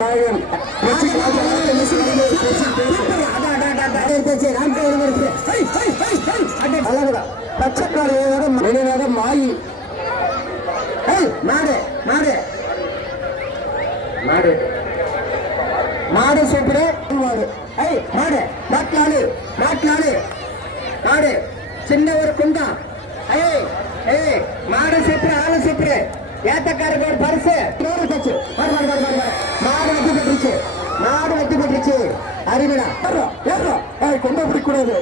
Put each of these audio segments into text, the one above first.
மாயி மாடு மாடு மாடு மாடு சூப்பரு மாடு மாடு மாட்லாடு மாட்லாடு மாடு சின்ன ஒரு குண்டா மாடு சூப்பரு ஆளு சூப்பரு ஏத்தக்காரருக்கு ஒரு பரிசு மாடு வெட்டி பெற்றுச்சு மாடு வெட்டி பெற்றுச்சு அறிவிடா கொம்ப பிடிக்கூடாது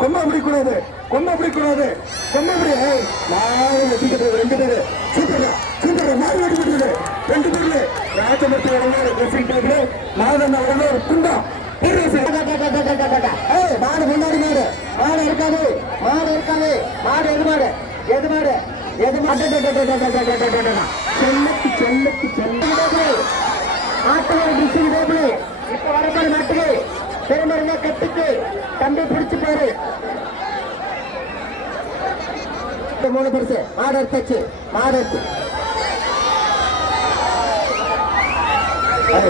கொம்ப பிடிக்கூடாது கொம்ப பிடிக்கூடாது கொம்ப பிடி மாடு வெட்டி பெற்றது 2 பேரு சூப்பர் சூப்பர் மாடு வெட்டி பெற்றது 2 பேரு ராஜமூர்த்தி உடனே மாதண்ண உடனே ஒரு குண்டம் மாடு முன்னாடி மாடு மாடு இருக்காது மாடு இருக்காது மாடு எது மாடு எது மாடு எது மாடு செல்லக்கு செல்லக்கு செல்ல ஆட்டுகள் இப்ப வரப்போது நாட்டுக்கு பெருமருங்க கட்டுக்கு தம்பி பிடிச்சு பாரு 3 பெருசு மாடு எடுத்தாச்சு மாடு எடுத்து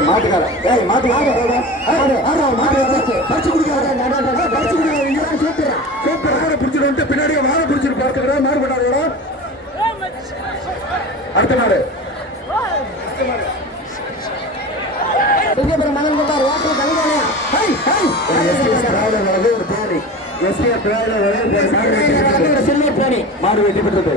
மாட்டுக்கார பின்னாடி மாடு பிடிச்சிட்டு பார்த்துக்கிறேன் மாடு பண்ணாரு அடுத்த மாடு மாடு வெட்டி பெற்றது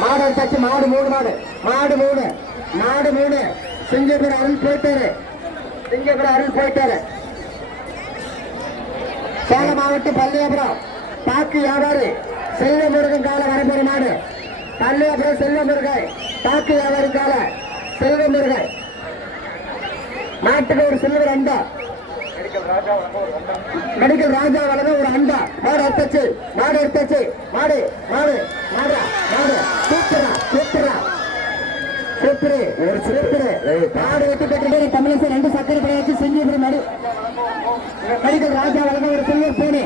மாடு எடுத்தாச்சு மாடு 3 மாடு மாடு 3 மாடு 3 சிங்கப்பூர் அருள் போயிட்டாரு சிங்கப்பூர் அருள் போயிட்டாரு சேலம் மாவட்டம் பள்ளியாபுரம் பாக்கு வியாபாரி செல்வ முருகன் கால வரப்போற மாடு பள்ளியாபுரம் செல்வ முருகன் பாக்கு வியாபாரி கால செல்வ முருகன் நாட்டுக்கு ஒரு சில்வர் அண்டா மெடிக்கல் ராஜா வளர ஒரு அண்டா மாடு எடுத்தாச்சு மாடு எடுத்தாச்சு மாடு மாடு மாடா மாடு சூப்பரா சூப்பரா சூப்பரு ஒரு சூப்பரு மாடு வெட்டி பெற்று தமிழக 2 சக்கரை படையாச்சு செஞ்சு மாடு மெடிக்கல் ராஜா வளர ஒரு சில்வர் போனி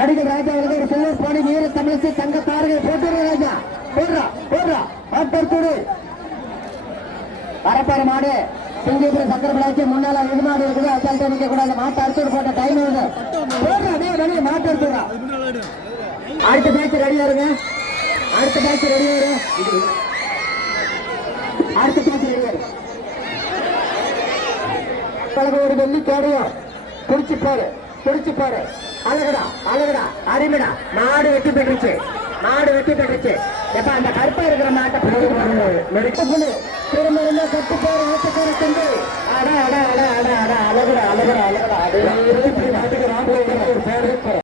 மெடிக்கல் ராஜா வளர ஒரு சில்வர் போனி வீர தமிழக தங்க தாரகை போட்டுற ராஜா போடுறா போடுறா மாட்டு வரப்பாற மாடு சிங்கப்பூர் சக்கரை படையாச்சு முன்னால இது மாடு இருக்குது அசால்ட்டா நிக்க கூடாது மாட்டு அறுத்து போட்ட டைம் வருது போடுறா மாட்டு எடுத்துடுறா அடுத்த பேட்ச் ரெடியா இருங்க அடுத்த பேட்ச் ரெடியா இரு அடுத்த பேட்ச் ரெடியா இரு ஒரு வெள்ளி கேடையும் குடிச்சு பாரு அழகடா அழகடா அருமைடா மாடு வெட்டி பெற்றுச்சு மாடு வெட்டி பெற்றுச்சு எப்ப அந்த கருப்பா இருக்கிற மாட்டை திரும்ப கட்டு போற ஆட்டக்கார தம்பி அழகடா அழகடா அழகடா அழகடா